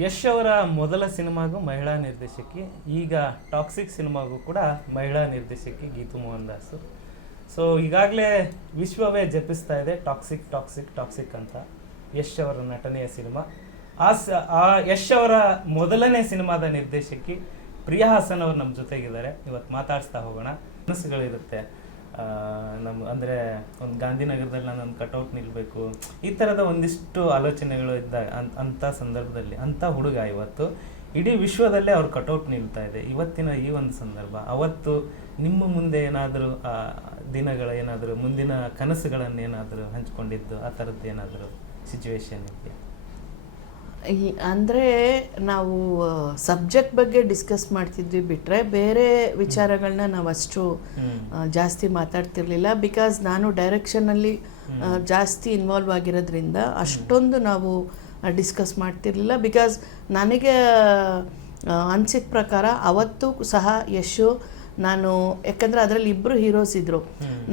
ಯಶ್ ಅವರ ಮೊದಲ ಸಿನಿಮಾಗೂ ಮಹಿಳಾ ನಿರ್ದೇಶಕಿ, ಈಗ ಟಾಕ್ಸಿಕ್ ಸಿನಿಮಾಗೂ ಕೂಡ ಮಹಿಳಾ ನಿರ್ದೇಶಕಿ ಗೀತು ಮೋಹನ್ ದಾಸ್. ಸೊ ಈಗಾಗಲೇ ವಿಶ್ವವೇ ಜಪಿಸ್ತಾ ಇದೆ ಟಾಕ್ಸಿಕ್ ಟಾಕ್ಸಿಕ್ ಟಾಕ್ಸಿಕ್ ಅಂತ ಯಶ್ ಅವರ ನಟನೆಯ ಸಿನಿಮಾ. ಆ ಯಶ್ ಅವರ ಮೊದಲನೇ ಸಿನಿಮಾದ ನಿರ್ದೇಶಕಿ ಪ್ರಿಯಾ ಹಾಸನ್ ಅವರು ನಮ್ಮ ಜೊತೆಗಿದ್ದಾರೆ. ಇವತ್ತು ಮಾತಾಡಿಸ್ತಾ ಹೋಗೋಣ. ಕನಸುಗಳಿರುತ್ತೆ ಅಂದರೆ ಒಂದು ಗಾಂಧಿನಗರದಲ್ಲಿ ನಾನೊಂದು ಕಟೌಟ್ ನಿಲ್ಲಬೇಕು, ಈ ಥರದ ಒಂದಿಷ್ಟು ಆಲೋಚನೆಗಳು ಇದ್ದಾಗ ಅಂಥ ಸಂದರ್ಭದಲ್ಲಿ ಅಂಥ ಹುಡುಗ ಇವತ್ತು ಇಡೀ ವಿಶ್ವದಲ್ಲೇ ಅವ್ರ ಕಟೌಟ್ ನಿಲ್ತಾ ಇದೆ. ಇವತ್ತಿನ ಈ ಒಂದು ಸಂದರ್ಭ, ಅವತ್ತು ನಿಮ್ಮ ಮುಂದೆ ಏನಾದರೂ ದಿನಗಳ ಏನಾದರೂ ಮುಂದಿನ ಕನಸುಗಳನ್ನು ಏನಾದರೂ ಹಂಚ್ಕೊಂಡಿದ್ದು ಆ ಥರದ್ದು ಏನಾದರೂ ಸಿಚುವೇಶನ್ ಇದೆಯಾ? ಅಂದರೆ ನಾವು ಸಬ್ಜೆಕ್ಟ್ ಬಗ್ಗೆ ಡಿಸ್ಕಸ್ ಮಾಡ್ತಿದ್ವಿ ಬಿಟ್ಟರೆ ಬೇರೆ ವಿಚಾರಗಳನ್ನ ನಾವು ಅಷ್ಟು ಜಾಸ್ತಿ ಮಾತಾಡ್ತಿರ್ಲಿಲ್ಲ. ಬಿಕಾಸ್ ನಾನು ಡೈರೆಕ್ಷನಲ್ಲಿ ಜಾಸ್ತಿ ಇನ್ವಾಲ್ವ್ ಆಗಿರೋದ್ರಿಂದ ಅಷ್ಟೊಂದು ನಾವು ಡಿಸ್ಕಸ್ ಮಾಡ್ತಿರ್ಲಿಲ್ಲ. ಬಿಕಾಸ್ ನನಗೆ ಅನಿಸಿದ ಪ್ರಕಾರ ಅವತ್ತು ಸಹ ಯಶು ನಾನು, ಯಾಕಂದರೆ ಅದರಲ್ಲಿ ಇಬ್ಬರು ಹೀರೋಸ್ ಇದ್ದರು.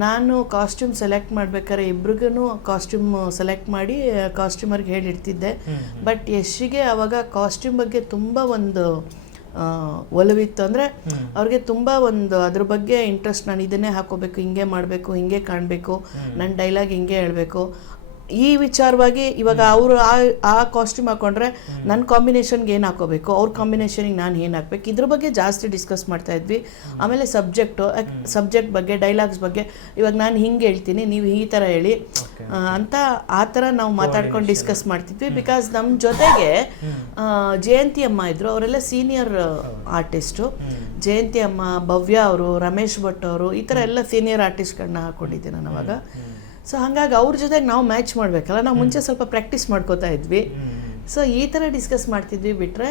ನಾನು ಕಾಸ್ಟ್ಯೂಮ್ ಸೆಲೆಕ್ಟ್ ಮಾಡ್ಬೇಕಾದ್ರೆ ಇಬ್ರಿಗೂ ಕಾಸ್ಟ್ಯೂಮ್ ಸೆಲೆಕ್ಟ್ ಮಾಡಿ ಕಾಸ್ಟ್ಯೂಮರ್ಗೆ ಹೇಳಿರ್ತಿದ್ದೆ. ಬಟ್ ಯಶ್ಗೆ ಆವಾಗ ಕಾಸ್ಟ್ಯೂಮ್ ಬಗ್ಗೆ ತುಂಬ ಒಂದು ಒಲವಿತ್ತು. ಅಂದರೆ ಅವ್ರಿಗೆ ತುಂಬ ಒಂದು ಅದ್ರ ಬಗ್ಗೆ ಇಂಟ್ರೆಸ್ಟ್. ನಾನು ಇದನ್ನೇ ಹಾಕೋಬೇಕು, ಹಿಂಗೆ ಮಾಡಬೇಕು, ಹಿಂಗೆ ಕಾಣಬೇಕು, ನನ್ನ ಡೈಲಾಗ್ ಹಿಂಗೆ ಹೇಳಬೇಕು, ಈ ವಿಚಾರವಾಗಿ. ಇವಾಗ ಅವರು ಆ ಕಾಸ್ಟ್ಯೂಮ್ ಹಾಕೊಂಡ್ರೆ ನನ್ನ ಕಾಂಬಿನೇಷನ್ಗೆ ಏನು ಹಾಕೋಬೇಕು, ಅವ್ರ ಕಾಂಬಿನೇಷನಿಗೆ ನಾನು ಏನು ಹಾಕ್ಬೇಕು, ಇದ್ರ ಬಗ್ಗೆ ಜಾಸ್ತಿ ಡಿಸ್ಕಸ್ ಮಾಡ್ತಾ ಇದ್ವಿ. ಆಮೇಲೆ ಸಬ್ಜೆಕ್ಟ್ ಬಗ್ಗೆ, ಡೈಲಾಗ್ಸ್ ಬಗ್ಗೆ, ಇವಾಗ ನಾನು ಹಿಂಗೆ ಹೇಳ್ತೀನಿ, ನೀವು ಈ ಥರ ಹೇಳಿ ಅಂತ ಆ ಥರ ನಾವು ಮಾತಾಡ್ಕೊಂಡು ಡಿಸ್ಕಸ್ ಮಾಡ್ತಿದ್ವಿ. ಬಿಕಾಸ್ ನಮ್ಮ ಜೊತೆಗೆ ಜಯಂತಿ ಅಮ್ಮ ಇದ್ದರು, ಅವರೆಲ್ಲ ಸೀನಿಯರ್ ಆರ್ಟಿಸ್ಟು. ಜಯಂತಿ ಅಮ್ಮ, ಭವ್ಯ ಅವರು, ರಮೇಶ್ ಭಟ್ ಅವರು, ಈ ಥರ ಎಲ್ಲ ಸೀನಿಯರ್ ಆರ್ಟಿಸ್ಟ್ಗಳನ್ನ ಹಾಕೊಂಡಿದ್ದೆ ನಾನು ಅವಾಗ. ಸೊ ಹಾಗಾಗಿ ಅವ್ರ ಜೊತೆಗೆ ನಾವು ಮ್ಯಾಚ್ ಮಾಡಬೇಕಲ್ಲ, ನಾವು ಮುಂಚೆ ಸ್ವಲ್ಪ ಪ್ರಾಕ್ಟೀಸ್ ಮಾಡ್ಕೋತಾ ಇದ್ವಿ. ಸೊ ಈ ಥರ ಡಿಸ್ಕಸ್ ಮಾಡ್ತಿದ್ವಿ ಬಿಟ್ಟರೆ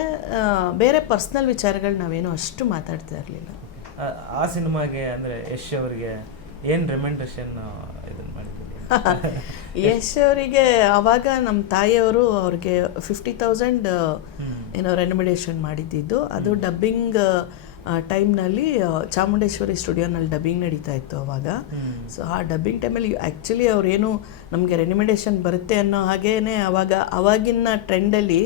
ಬೇರೆ ಪರ್ಸ್ನಲ್ ವಿಚಾರಗಳು ನಾವೇನು ಅಷ್ಟು ಮಾತಾಡ್ತಾ ಇರಲಿಲ್ಲ. ಆ ಸಿನಿಮಾಗೆ ಅಂದರೆ ಯಶ್ ಅವರಿಗೆ ಏನು ರೆಕಮೆಂಡೇಶನ್ ಇದನ್ನು ಮಾಡಿದ್ದೀವಿ? ಯಶ್ ಅವರಿಗೆ ಆವಾಗ ನಮ್ಮ ತಾಯಿಯವರು ಅವ್ರಿಗೆ 50,000 ಏನೋ ರೆಕಮೆಂಡೇಶನ್ ಮಾಡಿದ್ದಿದ್ದು. ಅದು ಡಬ್ಬಿಂಗ್ ಟೈಮ್ನಲ್ಲಿ ಚಾಮುಂಡೇಶ್ವರಿ ಸ್ಟುಡಿಯೋನಲ್ಲಿ ಡಬ್ಬಿಂಗ್ ನಡೀತಾ ಇತ್ತು ಅವಾಗ. ಸೊ ಆ ಡಬ್ಬಿಂಗ್ ಟೈಮಲ್ಲಿ ಆ್ಯಕ್ಚುಲಿ ಅವ್ರೇನು ನಮಗೆ ರೆಕಮೆಂಡೇಶನ್ ಬರುತ್ತೆ ಅನ್ನೋ ಹಾಗೇನೆ ಅವಾಗಿನ ಟ್ರೆಂಡಲ್ಲಿ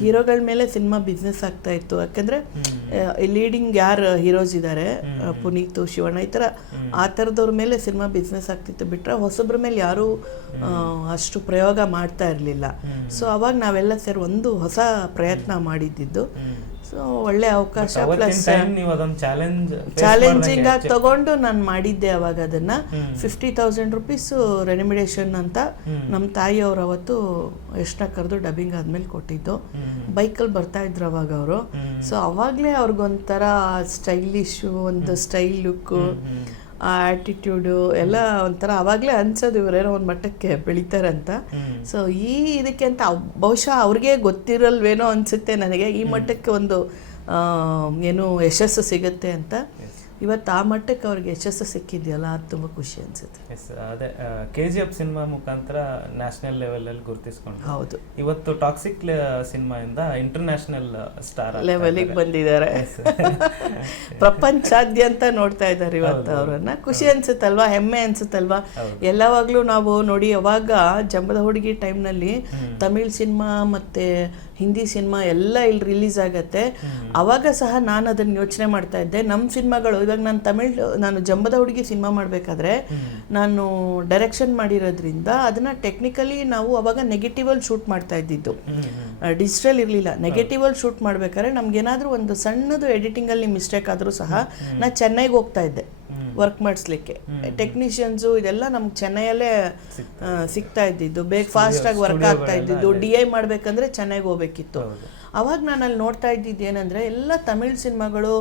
ಹೀರೋಗಳ ಮೇಲೆ ಸಿನಿಮಾ ಬಿಸ್ನೆಸ್ ಆಗ್ತಾ ಇತ್ತು. ಯಾಕಂದರೆ ಲೀಡಿಂಗ್ ಯಾರು ಹೀರೋಸ್ ಇದ್ದಾರೆ, ಪುನೀತ್, ಶಿವಣ್ಣ, ಈ ಥರ ಆ ಥರದವ್ರ ಮೇಲೆ ಸಿನಿಮಾ ಬಿಸ್ನೆಸ್ ಆಗ್ತಿತ್ತು. ಬಿಟ್ಟರೆ ಹೊಸಬ್ರ ಮೇಲೆ ಯಾರೂ ಅಷ್ಟು ಪ್ರಯೋಗ ಮಾಡ್ತಾ ಇರಲಿಲ್ಲ. ಸೊ ಅವಾಗ ನಾವೆಲ್ಲ ಸೇರಿ ಒಂದು ಹೊಸ ಪ್ರಯತ್ನ ಮಾಡಿದ್ದಿದ್ದು. ಸೊ ಒಳ್ಳೆ ಅವಕಾಶ, ಪ್ಲಸ್ ಚಾಲೆಂಜಿಂಗ್ ಆಗಿ ತಗೊಂಡು ನಾನು ಮಾಡಿದ್ದೆ ಅವಾಗ. ಅದನ್ನ 50,000 ರೂಪೀಸು ರೆಕಮೆಂಡೇಶನ್ ಅಂತ ನಮ್ಮ ತಾಯಿಯವರು ಅವತ್ತು ಎಷ್ಟನ್ನ ಕರೆದು ಡಬ್ಬಿಂಗ್ ಆದ್ಮೇಲೆ ಕೊಟ್ಟಿದ್ದು. ಬೈಕಲ್ಲಿ ಬರ್ತಾ ಇದ್ರು ಅವಾಗ ಅವರು. ಸೊ ಅವಾಗಲೇ ಅವ್ರಿಗೊಂಥರ ಸ್ಟೈಲಿಶು, ಒಂದು ಸ್ಟೈಲ್ ಲುಕ್ಕು, ಆ ಆ್ಯಟಿಟ್ಯೂಡು ಎಲ್ಲ ಒಂಥರ ಆವಾಗಲೇ ಅನ್ಸೋದು ಇವರೇನೋ ಒಂದು ಮಟ್ಟಕ್ಕೆ ಬೆಳೀತಾರೆ ಅಂತ. ಸೊ ಇದಕ್ಕೆ ಅಂತ ಬಹುಶಃ ಅವ್ರಿಗೆ ಗೊತ್ತಿರಲ್ವೇನೋ ಅನಿಸುತ್ತೆ ನನಗೆ, ಈ ಮಟ್ಟಕ್ಕೆ ಒಂದು ಏನು ಯಶಸ್ಸು ಸಿಗುತ್ತೆ ಅಂತ. ಇವತ್ತು ಆ ಮಟ್ಟಕ್ಕೆ ಅವ್ರಿಗೆ ಯಶಸ್ಸು ಸಿಕ್ಕಿದೆಯಲ್ಲ, ಅದು ತುಂಬ ಖುಷಿ ಅನಿಸುತ್ತೆ. ಅದೇ KGF ಸಿನಿಮಾ ಮುಖಾಂತರ ನ್ಯಾಷನಲ್ ಲೆವೆಲಲ್ಲಿ ಗುರುತಿಸ್ಕೊಂಡು, ಹೌದು, ಇವತ್ತು ಟಾಕ್ಸಿಕ್ ಸಿನಿಮಾಯಿಂದ ಇಂಟರ್ನ್ಯಾಷನಲ್ ಸ್ಟಾರ್ ಲೆವೆಲಿಗೆ ಬಂದಿದ್ದಾರೆ. ಪ್ರಪಂಚಾದ್ಯಂತ ನೋಡ್ತಾ ಇದ್ದಾರೆ ಇವತ್ತು ಅವರನ್ನ. ಖುಷಿ ಅನ್ಸುತ್ತಲ್ವಾ, ಹೆಮ್ಮೆ ಅನ್ಸುತ್ತಲ್ವಾ. ಎಲ್ಲವಾಗ್ಲೂ ನಾವು ನೋಡಿ, ಅವಾಗ ಜಂಬದ ಹುಡುಗಿ ಟೈಮ್ನಲ್ಲಿ ತಮಿಳ್ ಸಿನಿಮಾ ಮತ್ತು ಹಿಂದಿ ಸಿನಿಮಾ ಎಲ್ಲ ಇಲ್ಲಿ ರಿಲೀಸ್ ಆಗತ್ತೆ. ಅವಾಗ ಸಹ ನಾನು ಅದನ್ನು ಯೋಚನೆ ಮಾಡ್ತಾ ಇದ್ದೆ, ನಮ್ಮ ಸಿನಿಮಾಗಳು ಇವಾಗ ನಾನು ಜಂಬದ ಹುಡುಗಿ ಸಿನಿಮಾ ಮಾಡಬೇಕಾದ್ರೆ ನಾನು ಡೈರೆಕ್ಷನ್ ಮಾಡಿರೋದ್ರಿಂದ ಅದನ್ನು ಟೆಕ್ನಿಕಲಿ ನಾವು ಅವಾಗ ನೆಗೆಟಿವಲ್ಲಿ ಶೂಟ್ ಮಾಡ್ತಾ ಇದ್ದಿದ್ದು, ಡಿಜಿಟಲ್ ಇರಲಿಲ್ಲ. ನೆಗೆಟಿವಲ್ಲಿ ಶೂಟ್ ಮಾಡಬೇಕಾದ್ರೆ ನಮ್ಗೇನಾದರೂ ಒಂದು ಸಣ್ಣದು ಎಡಿಟಿಂಗಲ್ಲಿ ಮಿಸ್ಟೇಕ್ ಆದರೂ ಸಹ ನಾನು ಚೆನ್ನೈಗೆ ಹೋಗ್ತಾ ಇದ್ದೆ ವರ್ಕ್ ಮಾಡಿಸ್ಲಿಕ್ಕೆ. ಟೆಕ್ನಿಷಿಯನ್ಸು ಇದೆಲ್ಲ ನಮ್ಗೆ ಚೆನ್ನೈಯಲ್ಲೇ ಸಿಗ್ತಾ ಇದ್ದಿದ್ದು, ಬೇಗ ಫಾಸ್ಟಾಗಿ ವರ್ಕ್ ಆಗ್ತಾ ಇದ್ದಿದ್ದು. DI ಮಾಡಬೇಕಂದ್ರೆ ಚೆನ್ನೈಗೆ ಹೋಗ್ಬೇಕಿತ್ತು. ಅವಾಗ ನಾನು ಅಲ್ಲಿ ನೋಡ್ತಾ ಇದ್ದಿದ್ದು ಏನಂದರೆ, ಎಲ್ಲ ತಮಿಳ್ ಸಿನಿಮಾಗಳು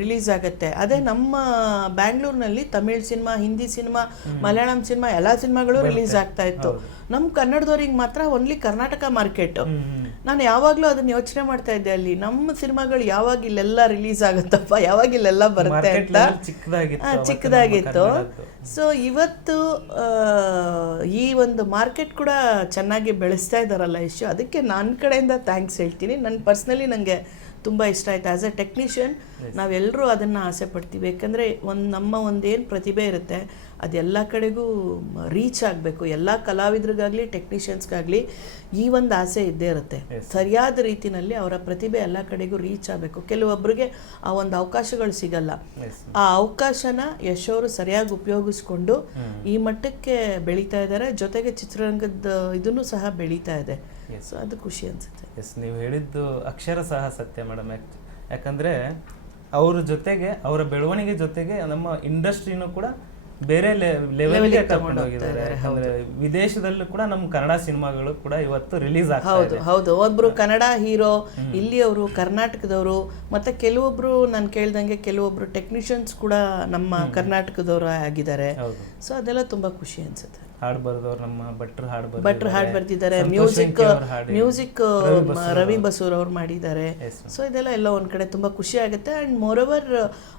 ರಿಲೀಸ್ ಆಗುತ್ತೆ. ಅದೇ ನಮ್ಮ ಬ್ಯಾಂಗ್ಳೂರ್ನಲ್ಲಿ Tamil cinema, Hindi cinema, Malayalam cinema ಎಲ್ಲ ಸಿನಿಮಾಗಳು ರಿಲೀಸ್ ಆಗ್ತಾ ಇತ್ತು. ನಮ್ಮ ಕನ್ನಡದವ್ರಿಗೆ ಮಾತ್ರ ಓನ್ಲಿ ಕರ್ನಾಟಕ ಮಾರ್ಕೆಟು. ನಾನು ಯಾವಾಗಲೂ ಅದನ್ನ ಯೋಚನೆ ಮಾಡ್ತಾ ಇದ್ದೆ, ಅಲ್ಲಿ ನಮ್ಮ ಸಿನಿಮಾಗಳು ಯಾವಾಗ ಇಲ್ಲೆಲ್ಲ ರಿಲೀಸ್ ಆಗುತ್ತಪ್ಪ, ಯಾವಾಗ ಇಲ್ಲೆಲ್ಲ ಬರುತ್ತೆ ಅಂತ ಚಿಕ್ಕದಾಗಿತ್ತು. ಸೊ ಇವತ್ತು ಈ ಒಂದು ಮಾರ್ಕೆಟ್ ಕೂಡ ಚೆನ್ನಾಗಿ ಬೆಳೆಸ್ತಾ ಇದ್ದಾರಲ್ಲ ಯಶು, ಅದಕ್ಕೆ ನನ್ನ ಕಡೆಯಿಂದ ಥ್ಯಾಂಕ್ಸ್ ಹೇಳ್ತೀನಿ. ನನ್ನ ಪರ್ಸ್ನಲಿ ನನಗೆ ತುಂಬ ಇಷ್ಟ ಆಯಿತು. ಆ್ಯಸ್ ಎ ಟೆಕ್ನಿಷಿಯನ್ ನಾವೆಲ್ಲರೂ ಅದನ್ನು ಆಸೆ ಪಡ್ತೀವಿ. ಯಾಕಂದರೆ ನಮ್ಮ ಒಂದೇನು ಪ್ರತಿಭೆ ಇರುತ್ತೆ ಅದೆಲ್ಲ ಕಡೆಗೂ ರೀಚ್ ಆಗಬೇಕು. ಎಲ್ಲ ಕಲಾವಿದ್ರಿಗಾಗಲಿ ಟೆಕ್ನಿಷಿಯನ್ಸ್ಗಾಗಲಿ ಈ ಒಂದು ಆಸೆ ಇದ್ದೇ ಇರುತ್ತೆ. ಸರಿಯಾದ ರೀತಿಯಲ್ಲಿ ಅವರ ಪ್ರತಿಭೆ ಎಲ್ಲ ಕಡೆಗೂ ರೀಚ್ ಆಗಬೇಕು. ಕೆಲವೊಬ್ಬರಿಗೆ ಆ ಒಂದು ಅವಕಾಶಗಳು ಸಿಗಲ್ಲ. ಆ ಅವಕಾಶನ ಯಶ್ ಅವರು ಸರಿಯಾಗಿ ಉಪಯೋಗಿಸ್ಕೊಂಡು ಈ ಮಟ್ಟಕ್ಕೆ ಬೆಳೀತಾ ಇದ್ದಾರೆ. ಜೊತೆಗೆ ಚಿತ್ರರಂಗದ ಇದನ್ನು ಸಹ ಬೆಳೀತಾ ಇದೆ. ಸೊ ಅದು ಖುಷಿ ಅನ್ಸುತ್ತೆ. ಎಸ್, ನೀವು ಹೇಳಿದ್ದು ಅಕ್ಷರ ಸಹ ಸತ್ಯ ಮೇಡಮ್. ಯಾಕಂದ್ರೆ ಅವ್ರ ಜೊತೆಗೆ, ಅವರ ಬೆಳವಣಿಗೆ ಜೊತೆಗೆ ನಮ್ಮ ಇಂಡಸ್ಟ್ರಿನೂ ಕೂಡ ಬೇರೆ ಲೆವೆಲ್ಗೆ ಕರ್ಕೊಂಡು ಹೋಗಿದ್ದಾರೆ. ಯಾಕಂದ್ರೆ ವಿದೇಶದಲ್ಲೂ ಕೂಡ ನಮ್ಮ ಕನ್ನಡ ಸಿನಿಮಾಗಳು ಕೂಡ ಇವತ್ತು ರಿಲೀಸ್ ಆಗ್ತದೆ. ಹೌದು, ಒಬ್ರು ಕನ್ನಡ ಹೀರೋ ಇಲ್ಲಿಯವರು, ಕರ್ನಾಟಕದವರು, ಮತ್ತೆ ಕೆಲವೊಬ್ರು ನಾನು ಕೇಳ್ದಂಗೆ ಕೆಲವೊಬ್ರು ಟೆಕ್ನಿಷಿಯನ್ಸ್ ಕೂಡ ನಮ್ಮ ಕರ್ನಾಟಕದವರು ಆಗಿದ್ದಾರೆ. ಸೊ ಅದೆಲ್ಲ ತುಂಬಾ ಖುಷಿ ಅನ್ಸುತ್ತೆ. ಹಾಡು ಬರೆದವ್ರು ನಮ್ಮ ಭಟ್ರು ಹಾಡು ಬರ್ದಿದ್ದಾರೆ. ಮ್ಯೂಸಿಕ್ ರವಿ ಬಸೂರ್ ಅವ್ರು ಮಾಡಿದ್ದಾರೆ. ಸೊ ಇದೆಲ್ಲ ಒಂದ್ ಕಡೆ ತುಂಬಾ ಖುಷಿ ಆಗುತ್ತೆ. ಅಂಡ್ ಮೋರ್ ಓವರ್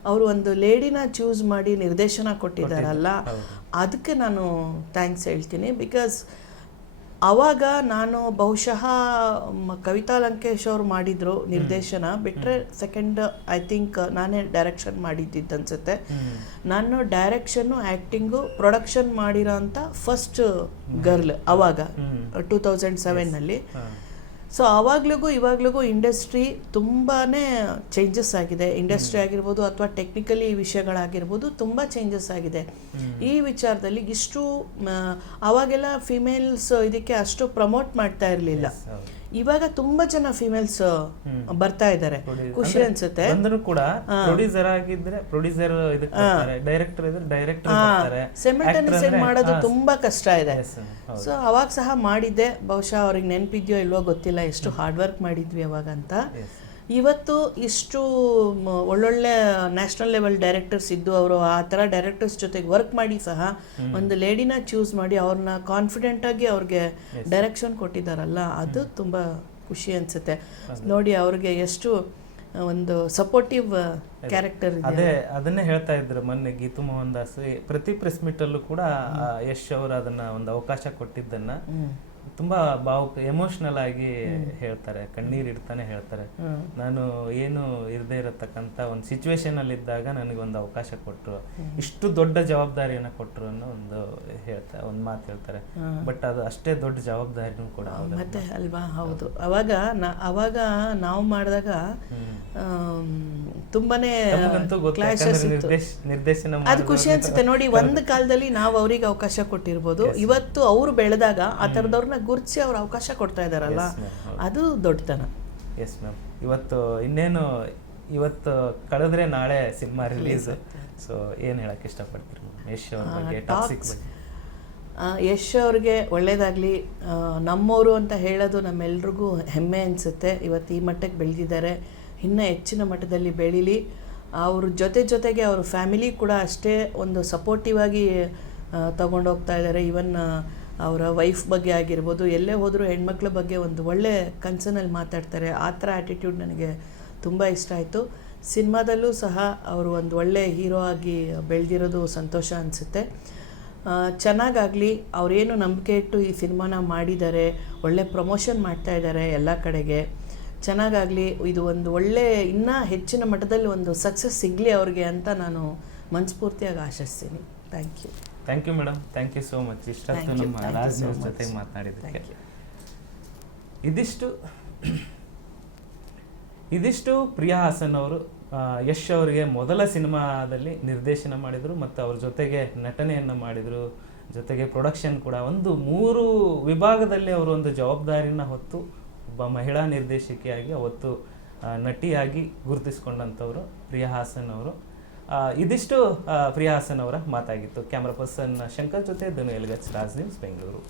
ಅವರು ಒಂದು ಲೇಡಿನ ಚೂಸ್ ಮಾಡಿ ನಿರ್ದೇಶನ ಕೊಟ್ಟಿದ್ದಾರಲ್ಲ, ಅದಕ್ಕೆ ನಾನು ಥ್ಯಾಂಕ್ಸ್ ಹೇಳ್ತೀನಿ. ಬಿಕಾಸ್ ಆವಾಗ ನಾನು ಬಹುಶಃ ಕವಿತಾ ಲಂಕೇಶ್ ಅವರು ಮಾಡಿದ್ರು ನಿರ್ದೇಶನ ಬಿಟ್ಟರೆ, ಸೆಕೆಂಡ್ ಐ ಥಿಂಕ್ ನಾನೇ ಡೈರೆಕ್ಷನ್ ಮಾಡಿದ್ದಿದ್ದು ಅನ್ಸುತ್ತೆ. ನಾನು ಡೈರೆಕ್ಷನ್ನು ಆ್ಯಕ್ಟಿಂಗು ಪ್ರೊಡಕ್ಷನ್ ಮಾಡಿರೋ ಅಂಥ ಫಸ್ಟ್ ಗರ್ಲ್ ಅವಾಗ 2007ನಲ್ಲಿ. ಸೊ ಆವಾಗ್ಲಿಗೂ ಇವಾಗ್ಲಿಗೂ ಇಂಡಸ್ಟ್ರಿ ತುಂಬಾ ಚೇಂಜಸ್ ಆಗಿದೆ. ಇಂಡಸ್ಟ್ರಿ ಆಗಿರ್ಬೋದು ಅಥವಾ ಟೆಕ್ನಿಕಲಿ ವಿಷಯಗಳಾಗಿರ್ಬೋದು ತುಂಬ ಚೇಂಜಸ್ ಆಗಿದೆ. ಈ ವಿಚಾರದಲ್ಲಿ ಇಷ್ಟು ಅವಾಗೆಲ್ಲ ಫಿಮೇಲ್ಸ್ ಇದಕ್ಕೆ ಅಷ್ಟು ಪ್ರಮೋಟ್ ಮಾಡ್ತಾ ಇರಲಿಲ್ಲ. ಇವಾಗ ತುಂಬಾ ಜನ ಫಿಮೇಲ್ಸ್ ಬರ್ತಾ ಇದ್ದಾರೆ, ಖುಷಿ ಅನ್ಸುತ್ತೆ. ಕೂಡ ಪ್ರೊಡ್ಯೂಸರ್ ಆಗಿದ್ರೆ ಪ್ರೊಡ್ಯೂಸರ್, ಡೈರೆಕ್ಟರ್ ಇದ್ರೆ ಡೈರೆಕ್ಟರ್, ಸಿಮಿಲ್ಟೇನಿಯಸ್ ಮಾಡೋದು ತುಂಬಾ ಕಷ್ಟ ಇದೆ. ಸೊ ಅವಾಗ ಸಹ ಮಾಡಿದ್ದೆ. ಬಹುಶಃ ಅವ್ರಿಗೆ ನೆನಪಿದ್ಯೋ ಇಲ್ವೋ ಗೊತ್ತಿಲ್ಲ, ಎಷ್ಟು ಹಾರ್ಡ್ ವರ್ಕ್ ಮಾಡಿದ್ವಿ ಅವಾಗ ಅಂತ. ಇವತ್ತು ಇಷ್ಟು ಒಳ್ಳೊಳ್ಳೆ ನ್ಯಾಷನಲ್ ಲೆವೆಲ್ ಡೈರೆಕ್ಟರ್ಸ್ ಇದ್ದು ಅವರು ಆ ಥರ ಡೈರೆಕ್ಟರ್ಸ್ ಜೊತೆಗೆ ವರ್ಕ್ ಮಾಡಿ ಸಹ ಒಂದು ಲೇಡಿನ ಚೂಸ್ ಮಾಡಿ ಅವ್ರನ್ನ ಕಾನ್ಫಿಡೆಂಟ್ ಆಗಿ ಅವ್ರಿಗೆ ಡೈರೆಕ್ಷನ್ ಕೊಟ್ಟಿದ್ದಾರಲ್ಲ, ಅದು ತುಂಬ ಖುಷಿ ಅನಿಸುತ್ತೆ ನೋಡಿ. ಅವ್ರಿಗೆ ಎಷ್ಟು ಒಂದು ಸಪೋರ್ಟಿವ್ ಕ್ಯಾರೆಕ್ಟರ್ ಇದೆ. ಅದನ್ನೇ ಹೇಳ್ತಾ ಇದ್ರು ಮೊನ್ನೆ ಗೀತು ಮೋಹನ್ ದಾಸ್. ಪ್ರತಿ ಪ್ರೆಸ್ ಮೀಟ್ ಅಲ್ಲೂ ಕೂಡ ಯಶ್ ಅವರು ಅದನ್ನ ಒಂದು ಅವಕಾಶ ಕೊಟ್ಟಿದ್ದನ್ನ ತುಂಬಾ ಭಾವುಕ, ಎಮೋಷನಲ್ ಆಗಿ ಹೇಳ್ತಾರೆ, ಕಣ್ಣೀರ್ ಇಡ್ತಾನೆ ಹೇಳ್ತಾರೆ. ನಾನು ಏನು ಇರದೇ ಇರತಕ್ಕಂತ ಒಂದು ಸಿಚುವೇಶನ್ ಅಲ್ಲಿ ಇದ್ದಾಗ ನನಗೊಂದು ಅವಕಾಶ ಕೊಟ್ಟರು, ಇಷ್ಟು ದೊಡ್ಡ ಜವಾಬ್ದಾರಿಯನ್ನ ಕೊಟ್ಟರು ಅನ್ನೋ ಒಂದು ಮಾತು ಹೇಳ್ತಾರೆ. ಬಟ್ ಅದು ಅಷ್ಟೇ ದೊಡ್ಡ ಜವಾಬ್ದಾರಿನೂ ಕೂಡ ಮತ್ತೆ ಅಲ್ವಾ. ಹೌದು, ಅವಾಗ ನಾವು ಮಾಡಿದಾಗ ತುಂಬಾನೇ ನಿರ್ದೇಶನ ಅದು ಖುಷಿ ಅನ್ಸುತ್ತೆ ನೋಡಿ. ಒಂದು ಕಾಲದಲ್ಲಿ ನಾವು ಅವ್ರಿಗೆ ಅವಕಾಶ ಕೊಟ್ಟಿರ್ಬೋದು, ಇವತ್ತು ಅವ್ರು ಬೆಳೆದಾಗ ಆ ಥರದವ್ರನ್ನ ಗುರುತಿಸಿ ಅವ್ರ ಅವಕಾಶ ಕೊಡ್ತಾ ಇದಾರಲ್ಲ, ಅದು ದೊಡ್ಡತನ. Yes ma'am. ಇವತ್ತು ಕಳೆದ್ರೆ ನಾಳೆ ಸಿನಿಮಾ ರಿಲೀಸ್. ಸೊ ಏನು ಹೇಳಕ್ಕೆ ಇಷ್ಟಪಡ್ತೀರಿ ಯಶ್ ಅವ್ರ ಬಗ್ಗೆ, ಟಾಕ್ಸಿಕ್ ಬಗ್ಗೆ? ಯಶ್ ಅವ್ರಿಗೆ ಒಳ್ಳೇದಾಗಲಿ. ನಮ್ಮವರು ಅಂತ ಹೇಳೋದು ನಮ್ಮೆಲ್ರಿಗೂ ಹೆಮ್ಮೆ ಅನಿಸುತ್ತೆ. ಇವತ್ತು ಈ ಮಟ್ಟಕ್ಕೆ ಬೆಳೆದಿದ್ದಾರೆ, ಇನ್ನೂ ಹೆಚ್ಚಿನ ಮಟ್ಟದಲ್ಲಿ ಬೆಳೀಲಿ. ಅವ್ರ ಜೊತೆಗೆ ಅವ್ರ ಫ್ಯಾಮಿಲಿ ಕೂಡ ಅಷ್ಟೇ ಒಂದು ಸಪೋರ್ಟಿವ್ ಆಗಿ ತಗೊಂಡೋಗ್ತಾ ಇದ್ದಾರೆ. ಈವನ್ ಅವರ ವೈಫ್ ಬಗ್ಗೆ ಆಗಿರ್ಬೋದು, ಎಲ್ಲೇ ಹೋದರೂ ಹೆಣ್ಮಕ್ಳ ಬಗ್ಗೆ ಒಂದು ಒಳ್ಳೆ ಕನ್ಸರ್ನಲ್ಲಿ ಮಾತಾಡ್ತಾರೆ. ಆ ಥರ ಆ್ಯಟಿಟ್ಯೂಡ್ ನನಗೆ ತುಂಬ ಇಷ್ಟ ಆಯಿತು. ಸಿನಿಮಾದಲ್ಲೂ ಸಹ ಅವರು ಒಂದು ಒಳ್ಳೆ ಹೀರೋ ಆಗಿ ಬೆಳೆದಿರೋದು ಸಂತೋಷ ಅನಿಸುತ್ತೆ. ಚೆನ್ನಾಗಾಗಲಿ. ಅವರೇನು ನಂಬಿಕೆ ಇಟ್ಟು ಈ ಸಿನಿಮಾನ ಮಾಡಿದ್ದಾರೆ, ಒಳ್ಳೆ ಪ್ರಮೋಷನ್ ಮಾಡ್ತಾ ಇದ್ದಾರೆ ಎಲ್ಲ ಕಡೆಗೆ. ಚೆನ್ನಾಗಾಗಲಿ. ಇದು ಒಂದು ಒಳ್ಳೆ ಇನ್ನೂ ಹೆಚ್ಚಿನ ಮಟ್ಟದಲ್ಲಿ ಒಂದು ಸಕ್ಸಸ್ ಸಿಗಲಿ ಅವ್ರಿಗೆ ಅಂತ ನಾನು ಮನಸ್ಫೂರ್ತಿಯಾಗಿ ಆಶಿಸ್ತೀನಿ. Thank you madam. Thank you so much. ಇಷ್ಟೊತ್ತು ನಮ್ಮ ರಾಜ್ ನ್ಯೂಸ್ ಜೊತೆಗೆ ಮಾತನಾಡಿದ್ದಕ್ಕೆ. ಇದಿಷ್ಟು ಪ್ರಿಯಾ ಹಾಸನ್ ಅವರು ಯಶ್ ಅವರಿಗೆ ಮೊದಲ ಸಿನಿಮಾದಲ್ಲಿ ನಿರ್ದೇಶನ ಮಾಡಿದರು ಮತ್ತು ಅವ್ರ ಜೊತೆಗೆ ನಟನೆಯನ್ನು ಮಾಡಿದರು, ಜೊತೆಗೆ ಪ್ರೊಡಕ್ಷನ್ ಕೂಡ. 3 ವಿಭಾಗದಲ್ಲಿ ಅವರು ಒಂದು ಜವಾಬ್ದಾರಿನ ಹೊತ್ತು ಒಬ್ಬ ಮಹಿಳಾ ನಿರ್ದೇಶಕಿಯಾಗಿ, ಅವತ್ತು ನಟಿಯಾಗಿ ಗುರುತಿಸ್ಕೊಂಡಂಥವ್ರು ಪ್ರಿಯಾ ಹಾಸನ್ ಅವರು. ಇದಿಷ್ಟು ಪ್ರಿಯಾ ಹಾಸನ್ ಅವರ ಮಾತಾಗಿತ್ತು. ಕ್ಯಾಮ್ರಾ ಪರ್ಸನ್ ಶಂಕರ್ ಜೊತೆ ಧನು ಎಲ್ಗಚ್, ರಾಜ್ ನ್ಯೂಸ್, ಬೆಂಗಳೂರು.